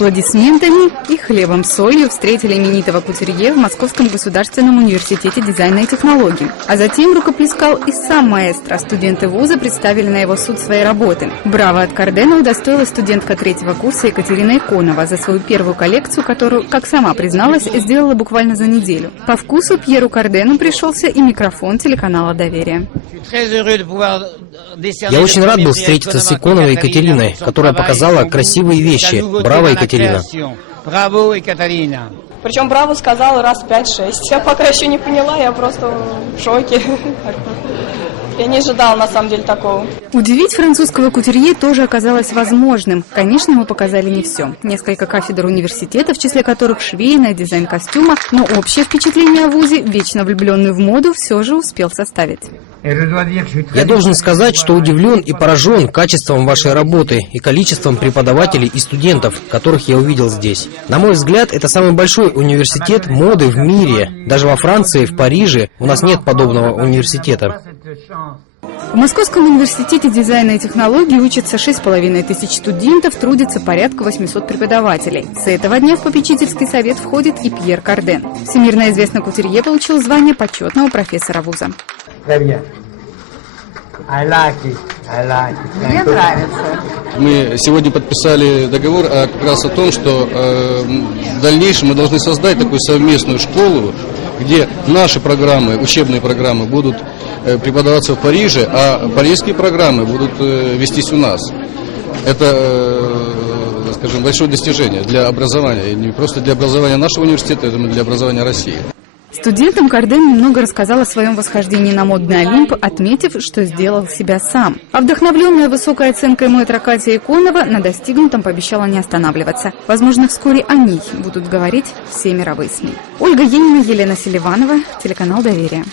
Аплодисментами и хлебом-солью встретили именитого кутюрье в Московском государственном университете дизайна и технологий. А затем рукоплескал и сам маэстро. Студенты вуза представили на его суд свои работы. Браво от Кардена удостоила студентка 3-го курса Екатерина Иконова за свою первую коллекцию, которую, как сама призналась, сделала буквально за неделю. По вкусу Пьеру Кардену пришелся и микрофон телеканала «Доверие». Я очень рад был встретиться с Иконовой Екатериной, которая показала красивые вещи. Браво, Екатерина! Причем браво сказала раз 5-6. Я пока еще не поняла, я просто в шоке. Я не ожидала, на самом деле, такого. Удивить французского кутюрье тоже оказалось возможным. Конечно, мы показали не все. Несколько кафедр университета, в числе которых швейная, дизайн костюма, но общее впечатление о вузе, вечно влюбленный в моду, все же успел составить. Я должен сказать, что удивлен и поражен качеством вашей работы и количеством преподавателей и студентов, которых я увидел здесь. На мой взгляд, это самый большой университет моды в мире. Даже во Франции, в Париже у нас нет подобного университета. В Московском университете дизайна и технологий учатся 6500 студентов, трудится порядка 800 преподавателей. С этого дня в попечительский совет входит и Пьер Карден. Всемирно известный кутюрье получил звание почетного профессора вуза. Мне нравится. Мы сегодня подписали договор как раз о том, что в дальнейшем мы должны создать такую совместную школу, где наши программы, учебные программы будут преподаваться в Париже, а парижские программы будут вестись у нас. Это, скажем, большое достижение для образования, и не просто для образования нашего университета, это для образования России. Студентам Карден немного рассказал о своем восхождении на модный Олимп, отметив, что сделал себя сам. А вдохновленная высокой оценкой мэтра Катя Иконова на достигнутом пообещала не останавливаться. Возможно, вскоре о ней будут говорить все мировые СМИ. Ольга Енина, Елена Селиванова, телеканал «Доверие».